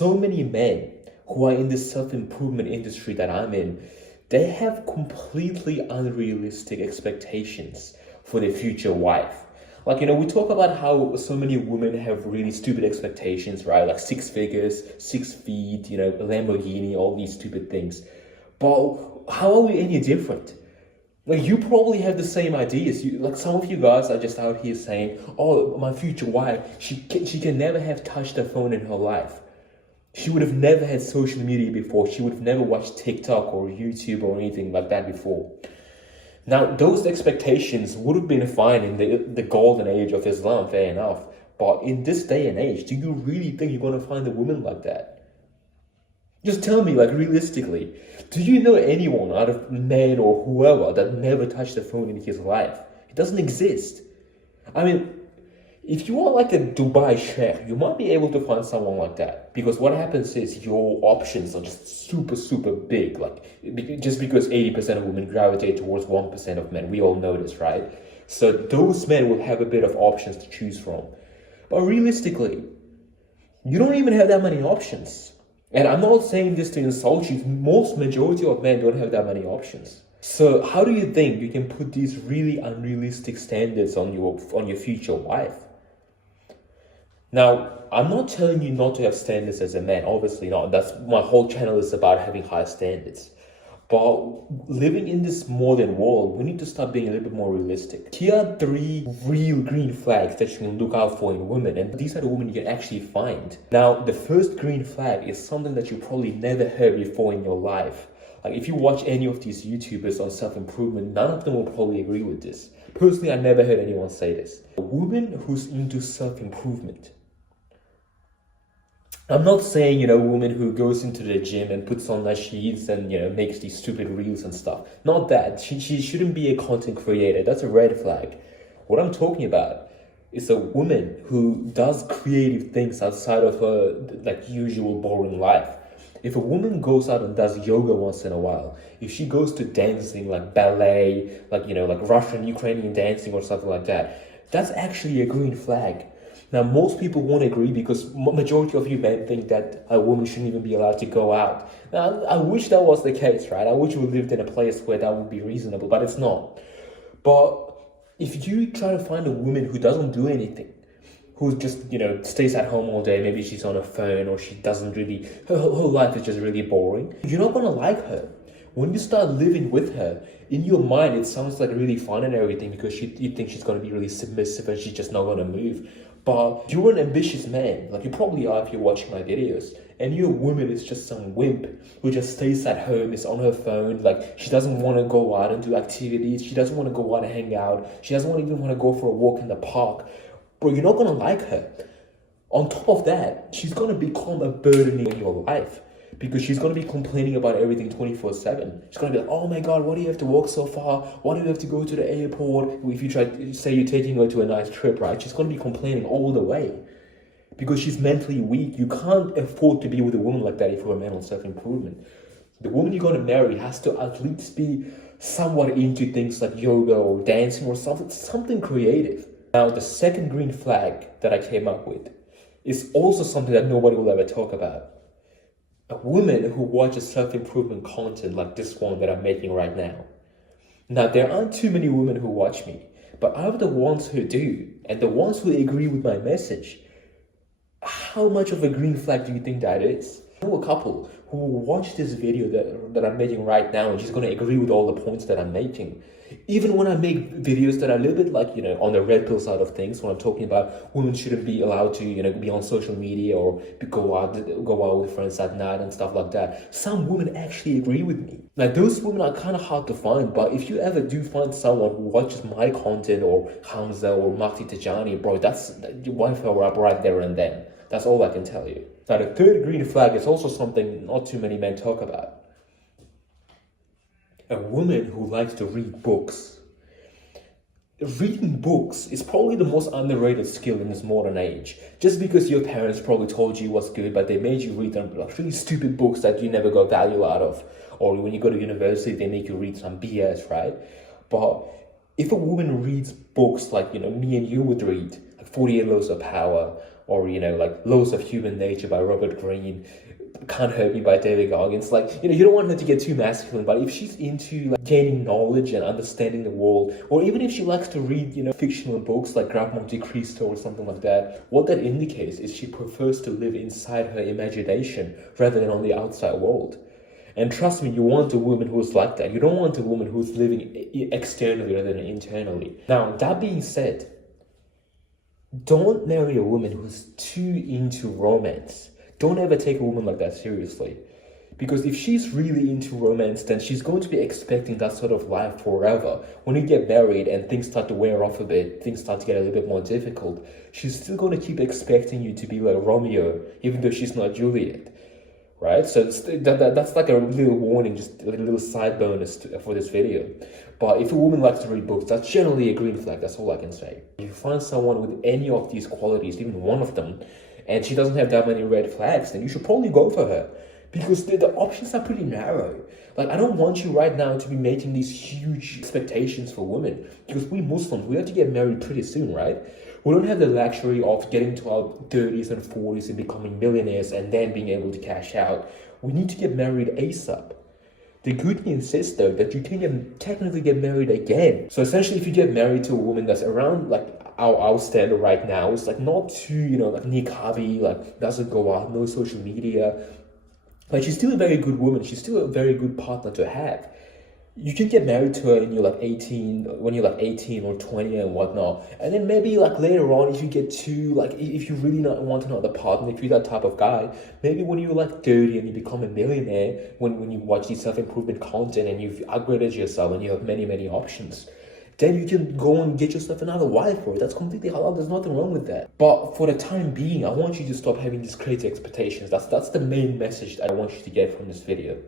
so many men who are in this self-improvement industry that I'm in, they have completely unrealistic expectations for their future wife. Like, we talk about how so many women have really stupid expectations, right? Like 6 figures, 6 feet, a Lamborghini, all these stupid things. But how are we any different? Like, you probably have the same ideas. Like, some of you guys are just out here saying, oh, my future wife, she can never have touched a phone in her life. She would have never had social media before. She would have never watched TikTok or YouTube or anything like that before. Now, those expectations would have been fine in the golden age of Islam, fair enough. But in this day and age, do you really think you're going to find a woman like that? Just tell me, like, realistically, do you know anyone out of men or whoever that never touched a phone in his life? It doesn't exist. I mean, if you are like a Dubai sheikh, you might be able to find someone like that. Because what happens is your options are just super, super big. Like, just because 80% of women gravitate towards 1% of men. We all know this, right? So those men will have a bit of options to choose from. But realistically, you don't even have that many options. And I'm not saying this to insult you. Most majority of men don't have that many options. So how do you think you can put these really unrealistic standards on your future wife? Now, I'm not telling you not to have standards as a man, obviously not. That's my whole channel is about having high standards. But living in this modern world, we need to start being a little bit more realistic. Here are 3 real green flags that you can look out for in women, and these are the women you can actually find. Now, the first green flag is something that you probably never heard before in your life. Like, if you watch any of these YouTubers on self-improvement, none of them will probably agree with this. Personally, I never heard anyone say this. A woman who's into self-improvement. I'm not saying, a woman who goes into the gym and puts on sheets and, makes these stupid reels and stuff. Not that. She shouldn't be a content creator. That's a red flag. What I'm talking about is a woman who does creative things outside of her, usual boring life. If a woman goes out and does yoga once in a while, if she goes to dancing like ballet, like Russian, Ukrainian dancing or something like that, that's actually a green flag. Now, most people won't agree because majority of you men think that a woman shouldn't even be allowed to go out. Now, I wish that was the case, right? I wish we lived in a place where that would be reasonable, but it's not. But if you try to find a woman who doesn't do anything, who just, stays at home all day, maybe she's on her phone or she doesn't really, her life is just really boring, you're not going to like her. When you start living with her, in your mind, it sounds like really fun and everything because you think she's going to be really submissive and she's just not going to move. But you're an ambitious man, like you probably are if you're watching my videos, and your woman is just some wimp who just stays at home, is on her phone, like she doesn't want to go out and do activities, she doesn't want to go out and hang out, she doesn't even want to go for a walk in the park. Bro, you're not going to like her. On top of that, she's going to become a burden in your life because she's going to be complaining about everything 24/7. She's going to be like, oh my God, why do you have to walk so far? Why do you have to go to the airport? If you try to say you're taking her to a nice trip, right? She's going to be complaining all the way because she's mentally weak. You can't afford to be with a woman like that if you're a man on self-improvement. The woman you're going to marry has to at least be somewhat into things like yoga or dancing or something creative. Now, the second green flag that I came up with is also something that nobody will ever talk about. A woman who watches self-improvement content like this one that I'm making right now. Now, there aren't too many women who watch me, but out of the ones who do, and the ones who agree with my message, how much of a green flag do you think that is? I know a couple who will watch this video that I'm making right now and she's going to agree with all the points that I'm making. Even when I make videos that are a little bit on the red pill side of things, when I'm talking about women shouldn't be allowed to, be on social media or go out with friends at night and stuff like that, some women actually agree with me. Now, those women are kind of hard to find, but if you ever do find someone who watches my content or Hamza or Mahdi Tajani, bro, that's one fell up right there and then. That's all I can tell you. Now, the third green flag is also something not too many men talk about. A woman who likes to read books. Reading books is probably the most underrated skill in this modern age. Just because your parents probably told you what's good, but they made you read them really stupid books that you never got value out of. Or when you go to university, they make you read some BS, right? But if a woman reads books like, me and you would read, like 48 Laws of Power, or like Laws of Human Nature by Robert Greene, Can't Hurt Me by David Goggins. Like, you don't want her to get too masculine, but if she's into like gaining knowledge and understanding the world, or even if she likes to read, fictional books like Graf Monte Cristo or something like that, what that indicates is she prefers to live inside her imagination rather than on the outside world. And trust me, you want a woman who's like that. You don't want a woman who's living externally rather than internally. Now, that being said, don't marry a woman who's too into romance. Don't ever take a woman like that seriously. Because if she's really into romance, then she's going to be expecting that sort of life forever. When you get married and things start to wear off a bit, things start to get a little bit more difficult, she's still going to keep expecting you to be like Romeo, even though she's not Juliet. Right? So that's like a little warning, just a little side bonus for this video. But if a woman likes to read books, that's generally a green flag. That's all I can say. If you find someone with any of these qualities, even one of them, and she doesn't have that many red flags, then you should probably go for her. Because the options are pretty narrow. Like, I don't want you right now to be making these huge expectations for women. Because we Muslims, we have to get married pretty soon, right? We don't have the luxury of getting to our 30s and 40s and becoming millionaires and then being able to cash out. We need to get married ASAP. The good news is, though, that you can technically get married again. So essentially, if you get married to a woman that's around like our standard right now, it's like not too, like niqabi, like doesn't go out, no social media, but she's still a very good woman. She's still a very good partner to have. You can get married to her when you're like 18 or 20 and whatnot. And then maybe like later on, if you get to like, if you really not want another partner, if you're that type of guy, maybe when you're like 30 and you become a millionaire, when you watch these self-improvement content and you've upgraded yourself and you have many, many options, then you can go and get yourself another wife for it. That's completely halal. There's nothing wrong with that. But for the time being, I want you to stop having these crazy expectations. That's the main message that I want you to get from this video.